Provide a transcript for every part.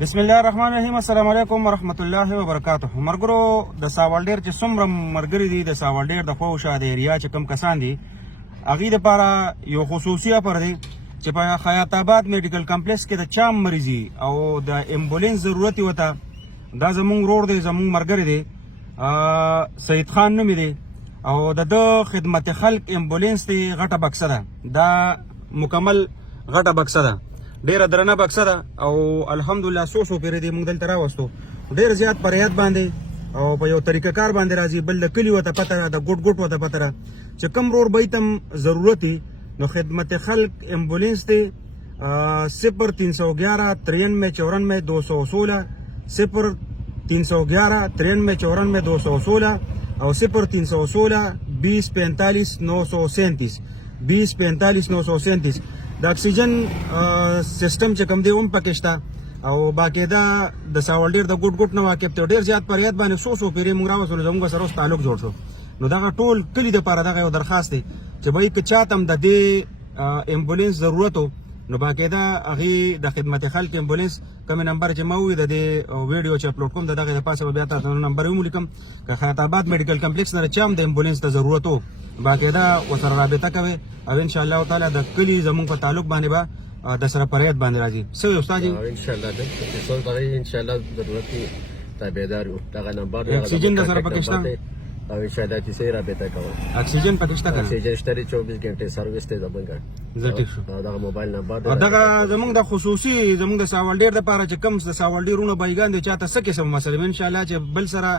بسم الله الرحمن الرحیم. السلام علیکم ورحمت الله وبرکاته. مرګرو د ساوالډیر چې څومره مرګري دي د ساوالډیر د خو شاده ایریا چې کم کسان دي هغه د لپاره یو خصوصي پر دی چې په حیات آباد میډیکل کمپلیکس کې د چام مریضي او د امبولانس ضرورت وته. دا زمونږ روډ دی، زمونږ مرګري دی، سید خان نوم دی او د خدمت خلق امبولانس دی. غټه بکسه ده، دا مکمل غټه بکسه ده، ډیره درنه بکسه ده او الحمدلله سو پیری دی موږ دلته راوستو. ډیر زیات پر یاد باندې او په یو طریقه کار باندې راځي. بل د کلی وته پته را د ګډ وته پته را چې کم رور بیتم ضرورتي نو خدمت خلق امبولانس دی 0311 93 94 216 0311 93 94 216 او 0316 20 45 937 20 45 937. د اکسیجن سیستم چې کوم دی هم پکې شته او باقاعده د ساوالډیر د ګډ نه واقف ته ډیر زیات پر یاد باندې سو پیری موږ راوصل زموږ سره تعلق جوړ شو. نو دا ټول کلی د پاره دغه یو درخواست دی چې به یک چاتم د دې امبولانس ضرورتو نو باقاعده هغه د خدمت خلک امبولانس کوم نمبر چې ما وې د ویډیو چې اپلوډ کوم دغه د پاسه بیا تاسو نمبر یې ولیکم که حیات آباد میډیکل کمپلیکس نه چام د امبولانس ته ضرورتو باقاعده وسره رابطه کوي او ان شاء الله تعالی د کلی زمون په تعلق باندې به د سره پریاد باندې راځي. سو استاد ان شاء الله د څو ځای ان شاء الله ضرورت تابعدار دغه نمبر اکسیجن د سره پاکستان او ان شاء الله چې سره رابطه کوي. اکسیجن پاکستان اکسیجن شته 24 غنټه سرویس ته زمونږ زه ټیک شو. دا موبایل نمبر دغه زمونږ د خصوصي زمونږ د ساوالډیر د لپاره چې کم د ساوالډیرونو بایګان دي چاته څه قسم مسله ان شاء الله چې بل سره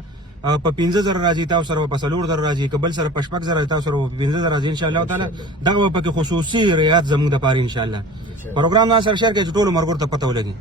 په 15000 راځي تاسو سره په 4000 راځي کبل سره په 15000 تاسو سره په 15000 راځي ان شاء الله تعالی دغه په خصوصي ریاض زموږ د پاره ان شاء الله پروګرام نه سره شیر کې ټول مرګور ته پته ولګي.